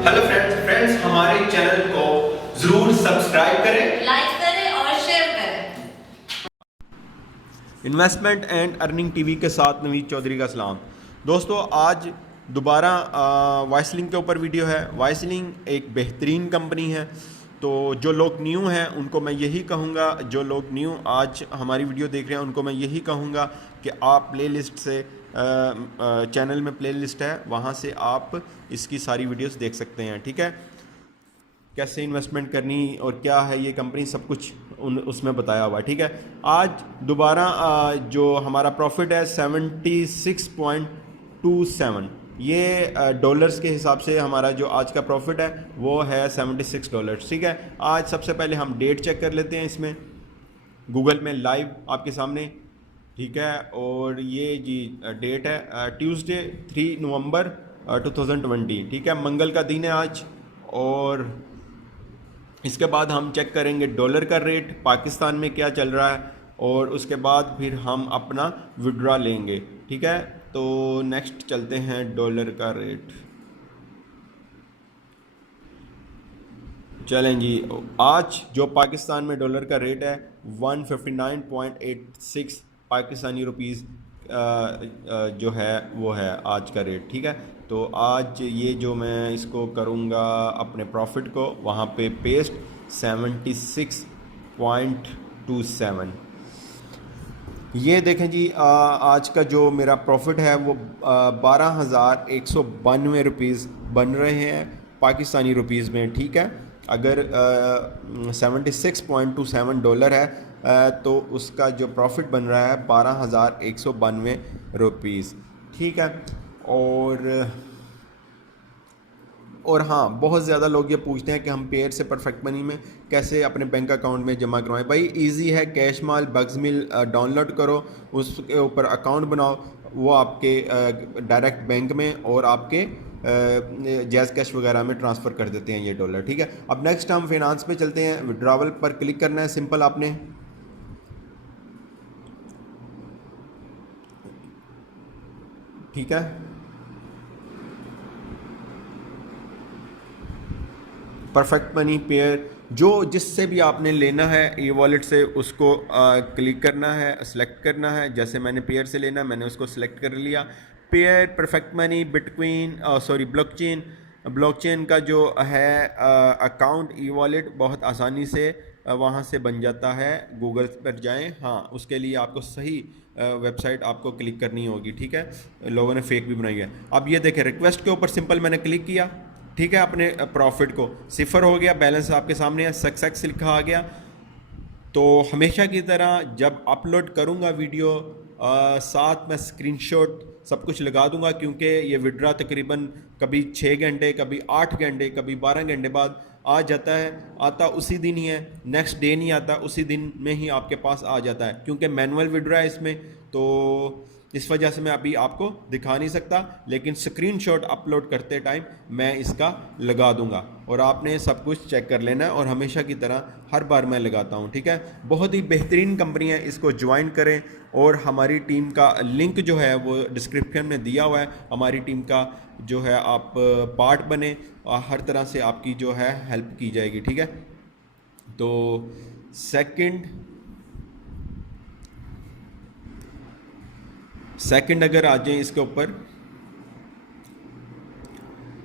Hello friends हमारे channel को जरूर सब्सक्राइब करें, लाइक करें और शेयर करें। इन्वेस्टमेंट एंड अर्निंग टीवी के साथ नवीद चौधरी का सलाम। दोस्तों, आज दोबारा वाइसलिंग के ऊपर वीडियो है। वाइसलिंग एक बेहतरीन कंपनी है, तो जो लोग न्यू हैं उनको मैं यही कहूँगा, जो लोग न्यू आज हमारी वीडियो देख रहे हैं उनको मैं यही कहूँगा कि आप प्लेलिस्ट से चैनल में प्लेलिस्ट है, वहाँ से आप इसकी सारी वीडियोस देख सकते हैं। ठीक है, कैसे इन्वेस्टमेंट करनी और क्या है ये कंपनी, सब कुछ उसमें बताया हुआ है। ठीक है, आज दोबारा जो हमारा प्रॉफिट है 76.27, ये डॉलर्स के हिसाब से हमारा जो आज का प्रॉफिट है वो है $76। ठीक है, आज सबसे पहले हम डेट चेक कर लेते हैं इसमें गूगल में लाइव आपके सामने। ठीक है, और ये जी डेट है ट्यूसडे 3 नवंबर 2020। ठीक है, मंगल का दिन है आज। और इसके बाद हम चेक करेंगे डॉलर का रेट पाकिस्तान में क्या चल रहा है, और उसके बाद फिर हम अपना विड्रॉ लेंगे। ठीक है, तो नेक्स्ट चलते हैं डॉलर का रेट। चलें जी, आज जो पाकिस्तान में डॉलर का रेट है 159.86 पाकिस्तानी रुपीज़ जो है वो है आज का रेट। ठीक है, तो आज ये जो मैं इसको करूँगा अपने प्रॉफिट को वहाँ पे पेस्ट 76.27। ये देखें जी, आज का जो मेरा प्रॉफिट है वो 12,192 रुपीज़ बन रहे हैं पाकिस्तानी रुपीज़ में। ठीक है, अगर 76.27 डॉलर है तो उसका जो प्रॉफिट बन रहा है 12,192 रुपीज़। ठीक है, और हाँ, बहुत ज़्यादा लोग ये पूछते हैं कि हम पेयर से परफेक्ट मनी में कैसे अपने बैंक अकाउंट में जमा करवाएं। भाई इजी है, कैश माल बग्समिल डाउनलोड करो, उसके ऊपर अकाउंट बनाओ, वो आपके डायरेक्ट बैंक में और आपके जैज़ कैश वगैरह में ट्रांसफ़र कर देते हैं ये डॉलर। ठीक है, अब नेक्स्ट हम फिनांस पे चलते हैं। विड्रावल पर क्लिक करना है सिंपल आपने। ठीक है, परफेक्ट मनी पेयर जो जिससे भी आपने लेना है ई वॉलेट से, उसको क्लिक करना है, सेलेक्ट करना है। जैसे मैंने पेयर से लेना, मैंने उसको सेलेक्ट कर लिया। Pair, perfect money, bitcoin, blockchain का जो है अकाउंट ई वॉलेट बहुत आसानी से वहाँ से बन जाता है। गूगल पर जाएं, हाँ उसके लिए आपको सही वेबसाइट आपको क्लिक करनी होगी। ठीक है, लोगों ने फेक भी बनाई है। अब ये देखें, रिक्वेस्ट के ऊपर सिंपल मैंने क्लिक किया। ठीक है, अपने प्रॉफिट को 0 हो गया, बैलेंस आपके सामने है, सक्सेस लिखा आ गया। तो हमेशा की तरह जब अपलोड करूँगा वीडियो साथ में स्क्रीनशॉट सब कुछ लगा दूंगा, क्योंकि ये विड्रा तकरीबन कभी 6 घंटे, कभी 8 घंटे, कभी 12 घंटे बाद आ जाता है। आता उसी दिन ही है, नेक्स्ट डे नहीं आता, उसी दिन में ही आपके पास आ जाता है, क्योंकि मैनुअल विड्रा है इसमें। तो इस वजह से मैं अभी आपको दिखा नहीं सकता, लेकिन स्क्रीनशॉट अपलोड करते टाइम मैं इसका लगा दूंगा और आपने सब कुछ चेक कर लेना है। और हमेशा की तरह हर बार मैं लगाता हूं। ठीक है, बहुत ही बेहतरीन कंपनी है, इसको ज्वाइन करें। और हमारी टीम का लिंक जो है वो डिस्क्रिप्शन में दिया हुआ है। हमारी टीम का जो है आप पार्ट बने और हर तरह से आपकी जो है हेल्प की जाएगी। ठीक है, तो सेकंड अगर आ जाए इसके ऊपर।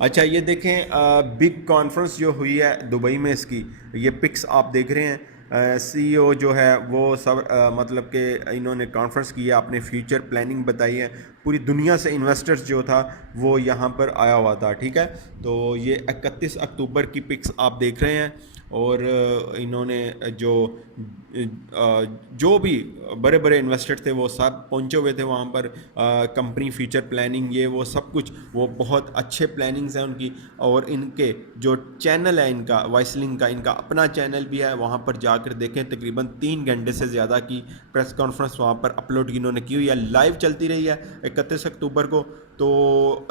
अच्छा, ये देखें बिग कॉन्फ्रेंस जो हुई है दुबई में, इसकी ये पिक्स आप देख रहे हैं। सीईओ जो है वो सब मतलब कि इन्होंने कॉन्फ्रेंस की है, अपने फ्यूचर प्लानिंग बताई है। पूरी दुनिया से इन्वेस्टर्स जो था वो यहाँ पर आया हुआ था। ठीक है, तो ये 31 अक्टूबर की पिक्स आप देख रहे हैं। और इन्होंने जो भी बड़े बड़े इन्वेस्टर थे वो सब पहुंचे हुए थे वहाँ पर। कंपनी फ्यूचर प्लानिंग ये वो सब कुछ, वो बहुत अच्छे प्लानिंग्स हैं उनकी। और इनके जो चैनल है इनका वाइसलिंग का, इनका अपना चैनल भी है, वहाँ पर जाकर देखें। तकरीबन 3 घंटे से ज़्यादा की प्रेस कॉन्फ्रेंस वहाँ पर अपलोड इन्होंने की हुई है, लाइव चलती रही है 31 अक्टूबर को। तो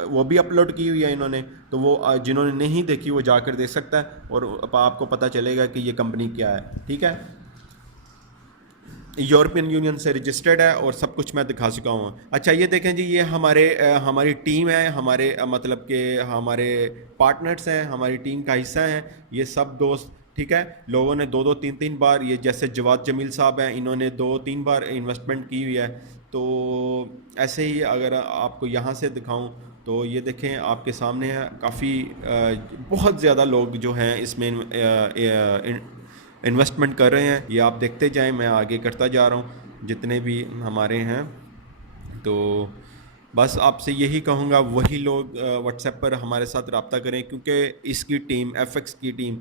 वो भी अपलोड की हुई है इन्होंने, तो वो जिन्होंने नहीं देखी वो जाकर देख सकता है और आपको पता चलेगा कि ये कंपनी क्या है। ठीक है, यूरोपियन यूनियन से रजिस्टर्ड है और सब कुछ मैं दिखा चुका हूँ। अच्छा ये देखें जी, ये हमारी टीम है, हमारे मतलब के हमारे पार्टनर्स हैं, हमारी टीम का हिस्सा हैं ये सब दोस्त, ठीक है। लोगों ने दो दो तीन तीन बार, ये जैसे जवाद जमील साहब हैं, इन्होंने दो तीन बार इन्वेस्टमेंट की हुई है। तो ऐसे ही अगर आपको यहाँ से दिखाऊं तो ये देखें आपके सामने है, काफ़ी बहुत ज़्यादा लोग जो हैं इसमें इन्वेस्टमेंट कर रहे हैं। ये आप देखते जाएं, मैं आगे करता जा रहा हूँ जितने भी हमारे हैं। तो बस आपसे यही कहूँगा, वही लोग व्हाट्सएप पर हमारे साथ रब्ता करें, क्योंकि इसकी टीम, एफएक्स की टीम,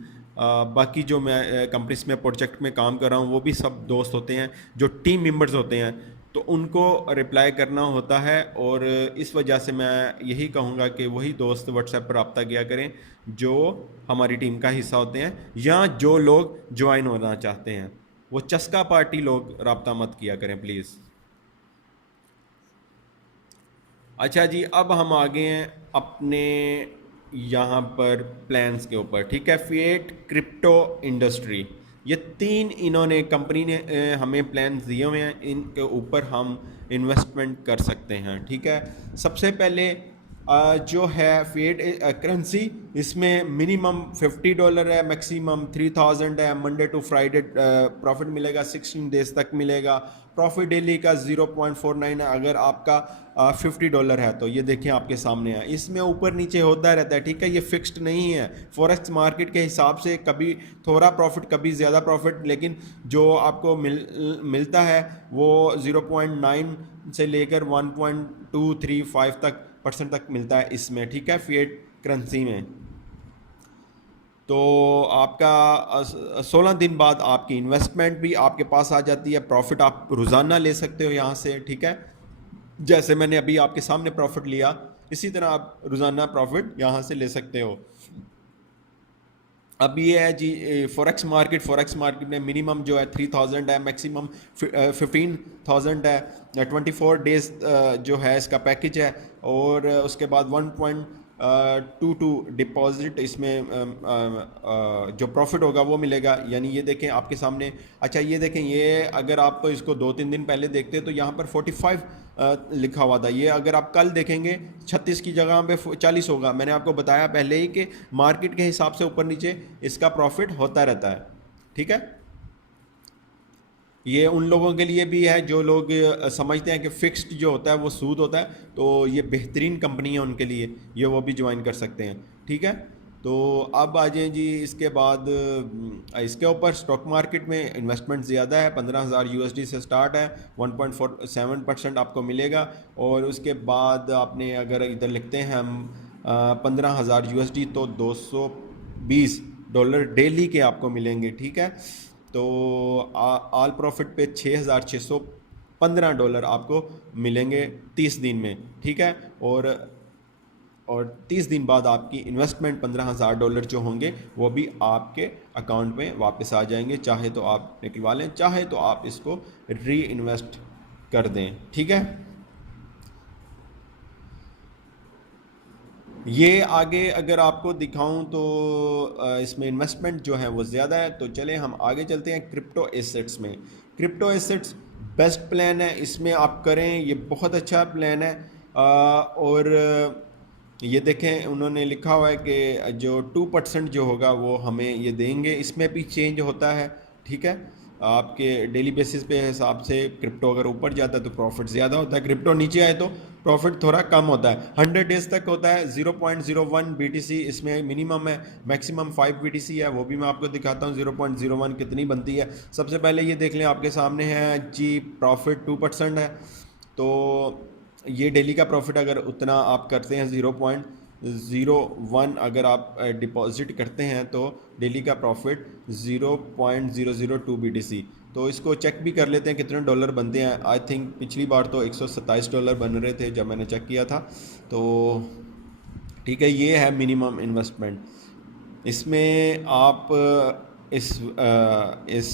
बाकी जो मैं कंपनीज में प्रोजेक्ट में काम कर रहा हूँ वो भी सब दोस्त होते हैं, जो टीम मेंबर्स होते हैं, तो उनको रिप्लाई करना होता है। और इस वजह से मैं यही कहूँगा कि वही दोस्त व्हाट्सएप पर रब्ता किया करें जो हमारी टीम का हिस्सा होते हैं, या जो लोग ज्वाइन होना चाहते हैं। वो चस्का पार्टी लोग रब्ता मत किया करें प्लीज़। अच्छा जी, अब हम आ गए हैं अपने यहाँ पर प्लान्स के ऊपर, ठीक है। फिएट क्रिप्टो इंडस्ट्री, ये तीन इन्होंने कंपनी ने हमें प्लान्स दिए हुए हैं, इनके ऊपर हम इन्वेस्टमेंट कर सकते हैं, ठीक है। सबसे पहले जो है फिएट करेंसी, इसमें मिनिमम $50 है, मैक्सिमम 3000 है। मंडे टू फ्राइडे प्रॉफिट मिलेगा, 16 डेज तक मिलेगा। प्रॉफिट डेली का 0.49 है अगर आपका $50 है। तो ये देखें आपके सामने है, इसमें ऊपर नीचे होता रहता है, ठीक है। ये फिक्स्ड नहीं है, फॉरेक्स मार्केट के हिसाब से कभी थोड़ा प्रॉफिट कभी ज़्यादा प्रॉफिट, लेकिन जो आपको मिलता है वो 0.9 से लेकर 1.235 तक % तक मिलता है इसमें, ठीक है, फिएट करेंसी में। तो आपका 16 दिन बाद आपकी इन्वेस्टमेंट भी आपके पास आ जाती है, प्रॉफिट आप रोज़ाना ले सकते हो यहाँ से, ठीक है। जैसे मैंने अभी आपके सामने प्रॉफिट लिया, इसी तरह आप रोज़ाना प्रॉफिट यहाँ से ले सकते हो। अब ये है जी फॉरेक्स मार्केट में मिनिमम जो है 3000 है, मैक्सिमम 15,000 है। 24 डेज जो है इसका पैकेज है, और उसके बाद 1.22 डिपॉजिट इसमें जो प्रॉफिट होगा वो मिलेगा, यानी ये देखें आपके सामने। अच्छा ये देखें, ये अगर आप इसको 2-3 दिन पहले देखते तो यहाँ पर 45 लिखा हुआ था, ये अगर आप कल देखेंगे 36 की जगह पे 40 होगा। मैंने आपको बताया पहले ही कि मार्केट के हिसाब से ऊपर नीचे इसका प्रॉफिट होता रहता है, ठीक है। ये उन लोगों के लिए भी है जो लोग समझते हैं कि फ़िक्स्ड जो होता है वो सूद होता है, तो ये बेहतरीन कंपनी है उनके लिए, ये वो भी ज्वाइन कर सकते हैं, ठीक है। तो अब आ जाएँ जी, इसके बाद इसके ऊपर स्टॉक मार्केट में इन्वेस्टमेंट ज़्यादा है, 15,000 USD से स्टार्ट है, 1.47% आपको मिलेगा। और उसके बाद आपने अगर इधर लिखते हैं हम 15,000 USD, तो $220 डेली के आपको मिलेंगे, ठीक है। तो ऑल प्रॉफिट पे $6,615 आपको मिलेंगे 30 दिन में, ठीक है। और 30 दिन बाद आपकी इन्वेस्टमेंट $15,000 जो होंगे वो भी आपके अकाउंट में वापस आ जाएंगे। चाहे तो आप निकलवा लें, चाहे तो आप इसको री इन्वेस्ट कर दें, ठीक है। ये आगे अगर आपको दिखाऊं तो इसमें इन्वेस्टमेंट जो है वो ज़्यादा है। तो चलें हम आगे चलते हैं क्रिप्टो एसेट्स में। क्रिप्टो एसेट्स बेस्ट प्लान है, इसमें आप करें, ये बहुत अच्छा प्लान है। और ये देखें उन्होंने लिखा हुआ है कि जो 2% जो होगा वो हमें ये देंगे, इसमें भी चेंज होता है, ठीक है। आपके डेली बेसिस पे हिसाब से क्रिप्टो अगर ऊपर जाता है तो प्रॉफिट ज़्यादा होता है, क्रिप्टो नीचे आए तो प्रॉफिट थोड़ा कम होता है। 100 डेज तक होता है, 0.01 BTC इसमें मिनिमम है, मैक्सिमम 5 BTC है, वो भी मैं आपको दिखाता हूँ 0.01 कितनी बनती है। सबसे पहले ये देख लें, आपके सामने है जी प्रॉफिट 2% है। तो ये डेली का प्रॉफिट अगर उतना आप करते हैं 0.01 अगर आप डिपॉजिट करते हैं तो डेली का प्रॉफिट 0.002 BTC। तो इसको चेक भी कर लेते हैं कितने डॉलर बनते हैं। आई थिंक पिछली बार तो $127 बन रहे थे जब मैंने चेक किया था। तो ठीक है, ये है मिनिमम इन्वेस्टमेंट। इसमें आप इस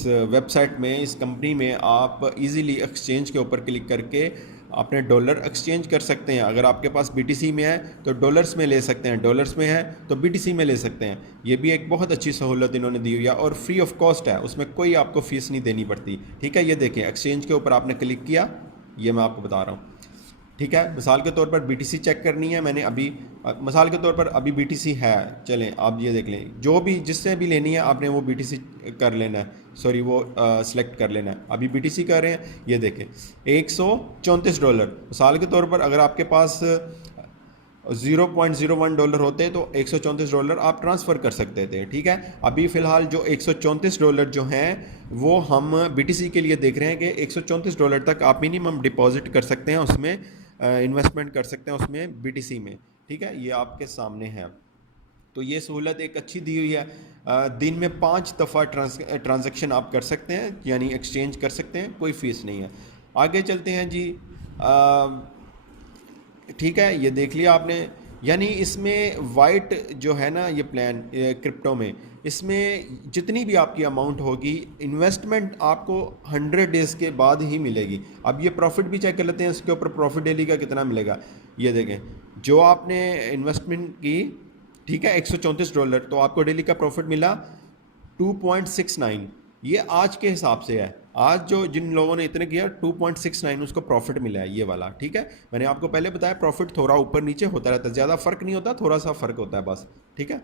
वेबसाइट में, इस कंपनी में आप इजीली एक्सचेंज के ऊपर क्लिक करके आपने डॉलर एक्सचेंज कर सकते हैं। अगर आपके पास BTC में है तो डॉलर्स में ले सकते हैं, डॉलर्स में है तो BTC में ले सकते हैं। ये भी एक बहुत अच्छी सहूलत इन्होंने दी हुई है और फ्री ऑफ कॉस्ट है, उसमें कोई आपको फ़ीस नहीं देनी पड़ती। ठीक है, ये देखें एक्सचेंज के ऊपर आपने क्लिक किया, ये मैं आपको बता रहा हूँ। ठीक है, मिसाल के तौर पर BTC चेक करनी है मैंने अभी, मिसाल के तौर पर अभी BTC है, चलें आप ये देख लें, जो भी जिससे भी लेनी है आपने वो BTC कर लेना है, सॉरी वो सिलेक्ट कर लेना है। अभी BTC कर रहे हैं, ये देखें $134। मिसाल के तौर पर अगर आपके पास $0.01 होते तो $134 आप ट्रांसफ़र कर सकते थे। ठीक है, अभी फ़िलहाल जो $134 जो हैं वो हम BTC के लिए देख रहे हैं कि $134 तक आप मिनिमम डिपॉजिट कर सकते हैं, उसमें इन्वेस्टमेंट कर सकते हैं उसमें BTC में। ठीक है, ये आपके सामने है। तो ये सहूलत एक अच्छी दी हुई है। दिन में 5 दफ़ा ट्रांजैक्शन आप कर सकते हैं, यानी एक्सचेंज कर सकते हैं, कोई फ़ीस नहीं है। आगे चलते हैं जी। ठीक है, ये देख लिया आपने, यानी इसमें वाइट जो है ना ये प्लान क्रिप्टो में, इसमें जितनी भी आपकी अमाउंट होगी इन्वेस्टमेंट आपको 100 डेज़ के बाद ही मिलेगी। अब ये प्रॉफिट भी चेक कर लेते हैं, इसके ऊपर प्रॉफिट डेली का कितना मिलेगा। ये देखें, जो आपने इन्वेस्टमेंट की, ठीक है, $134, तो आपको डेली का प्रॉफिट मिला 2.69। ये आज के हिसाब से है, आज जो जिन लोगों ने इतने किया 2.69 उसको प्रॉफिट मिला है, ये वाला। ठीक है, मैंने आपको पहले बताया प्रॉफिट थोड़ा ऊपर नीचे होता रहता है, ज़्यादा फ़र्क नहीं होता, थोड़ा सा फ़र्क होता है बस। ठीक है,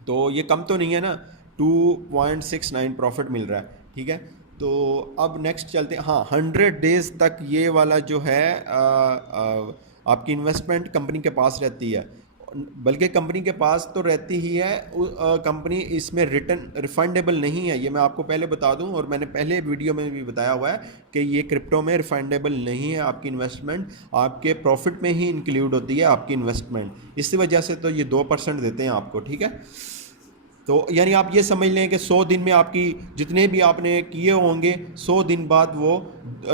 तो ये कम तो नहीं है ना, 2.69 प्रॉफिट मिल रहा है। ठीक है, तो अब नेक्स्ट चलते हैं। हाँ, 100 डेज़ तक ये वाला जो है आपकी इन्वेस्टमेंट कंपनी के पास रहती है, बल्कि कंपनी के पास तो रहती ही है, कंपनी इसमें रिफंडेबल नहीं है, ये मैं आपको पहले बता दूं, और मैंने पहले वीडियो में भी बताया हुआ है कि ये क्रिप्टो में रिफंडेबल नहीं है। आपकी इन्वेस्टमेंट आपके प्रॉफिट में ही इंक्लूड होती है आपकी इन्वेस्टमेंट, इसी वजह से तो ये 2% देते हैं आपको। ठीक है, तो यानी आप ये समझ लें कि 100 दिन में आपकी जितने भी आपने किए होंगे 100 दिन बाद वो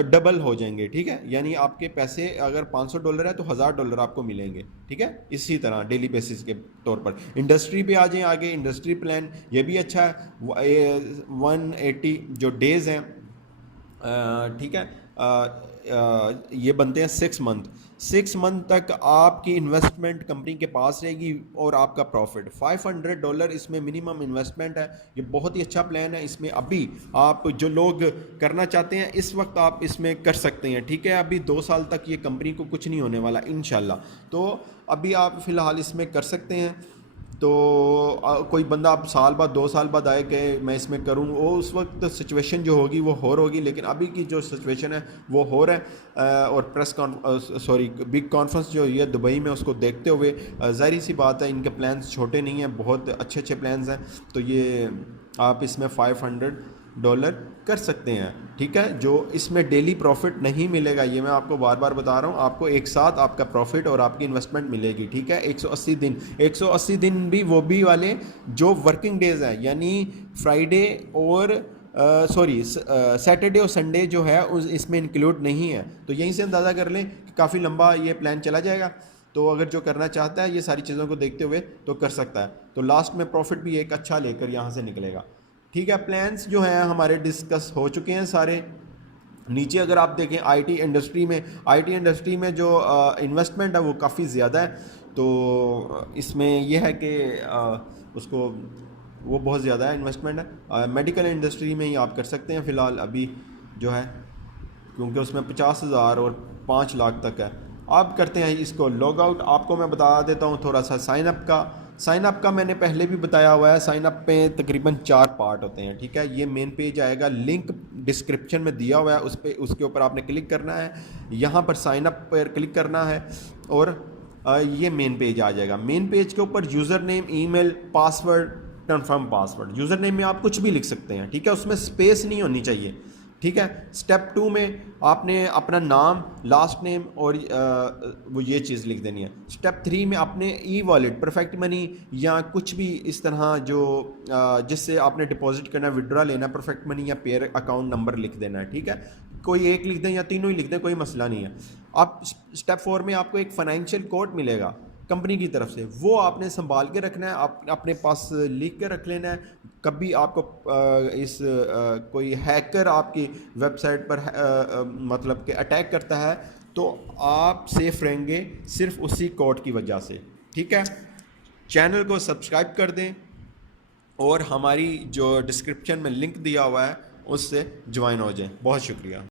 डबल हो जाएंगे। ठीक है, यानी आपके पैसे अगर $500 है तो $1000 आपको मिलेंगे। ठीक है, इसी तरह डेली बेसिस के तौर पर। इंडस्ट्री पे आ जाएं आगे, इंडस्ट्री प्लान ये भी अच्छा है। 180 जो डेज़ हैं, ठीक है, ये बनते हैं 6 मंथ तक आपकी इन्वेस्टमेंट कंपनी के पास रहेगी और आपका प्रॉफिट $500 इसमें मिनिमम इन्वेस्टमेंट है। ये बहुत ही अच्छा प्लान है। इसमें अभी आप जो लोग करना चाहते हैं इस वक्त आप इसमें कर सकते हैं। ठीक है, अभी 2 साल तक ये कंपनी को कुछ नहीं होने वाला इंशाल्लाह, तो अभी आप फ़िलहाल इसमें कर सकते हैं। तो कोई बंदा आप साल बाद 2 साल बाद आए कि मैं इसमें करूँ, वो उस वक्त सिचुएशन जो होगी वो होगी, लेकिन अभी की जो सिचुएशन है वो हो रहा है। और बिग कॉन्फ्रेंस जो है दुबई में, उसको देखते हुए ज़ाहिर सी बात है इनके प्लान्स छोटे नहीं हैं, बहुत अच्छे अच्छे प्लान्स हैं। तो ये आप इसमें $500 कर सकते हैं। ठीक है, जो इसमें डेली प्रॉफिट नहीं मिलेगा, ये मैं आपको बार बार बता रहा हूँ, आपको एक साथ आपका प्रॉफिट और आपकी इन्वेस्टमेंट मिलेगी। ठीक है, 180 दिन भी वो भी वाले जो वर्किंग डेज़ हैं, यानी फ्राइडे और सैटरडे और संडे जो है उस इसमें इंक्लूड नहीं है। तो यहीं से अंदाज़ा कर लें कि काफ़ी लंबा ये प्लान चला जाएगा। तो अगर जो करना चाहता है ये सारी चीज़ों को देखते हुए तो कर सकता है। तो लास्ट में प्रॉफिट भी एक अच्छा लेकर यहाँ से निकलेगा। ठीक है, प्लान्स जो हैं हमारे डिस्कस हो चुके हैं सारे। नीचे अगर आप देखें आईटी इंडस्ट्री में जो इन्वेस्टमेंट है वो काफ़ी ज़्यादा है। तो इसमें यह है कि उसको वो बहुत ज़्यादा है इन्वेस्टमेंट है। मेडिकल इंडस्ट्री में ही आप कर सकते हैं फ़िलहाल अभी जो है, क्योंकि उसमें 50,000 और 5 लाख तक है। अब करते हैं इसको लॉग आउट। आपको मैं बता देता हूँ थोड़ा सा साइन अप का मैंने पहले भी बताया हुआ है। साइन अप पे तकरीबन 4 पार्ट होते हैं। ठीक है, ये मेन पेज आएगा, लिंक डिस्क्रिप्शन में दिया हुआ है, उसके ऊपर आपने क्लिक करना है, यहाँ पर साइन अप पर क्लिक करना है और ये मेन पेज आ जाएगा। मेन पेज के ऊपर user name, email, password, confirm password. User name में आप कुछ भी लिख सकते हैं। ठीक है, उसमें स्पेस नहीं होनी चाहिए। ठीक है, स्टेप 2 में आपने अपना नाम, लास्ट नेम और वो ये चीज़ लिख देनी है। स्टेप 3 में आपने ई वॉलेट, परफेक्ट मनी या कुछ भी इस तरह जो जिससे आपने डिपॉजिट करना है, विड्रॉ लेना, परफेक्ट मनी या पेयर अकाउंट नंबर लिख देना है। ठीक है, कोई एक लिख दें या तीनों ही लिख दें, कोई मसला नहीं है। अब स्टेप 4 में आपको एक फाइनेंशियल कोड मिलेगा कंपनी की तरफ से, वो आपने संभाल के रखना है, आप अपने पास लिख के रख लेना है। कभी आपको कोई हैकर आपकी वेबसाइट पर मतलब कि अटैक करता है तो आप सेफ रहेंगे सिर्फ उसी कोड की वजह से। ठीक है, चैनल को सब्सक्राइब कर दें और हमारी जो डिस्क्रिप्शन में लिंक दिया हुआ है उससे ज्वाइन हो जाएं। बहुत शुक्रिया।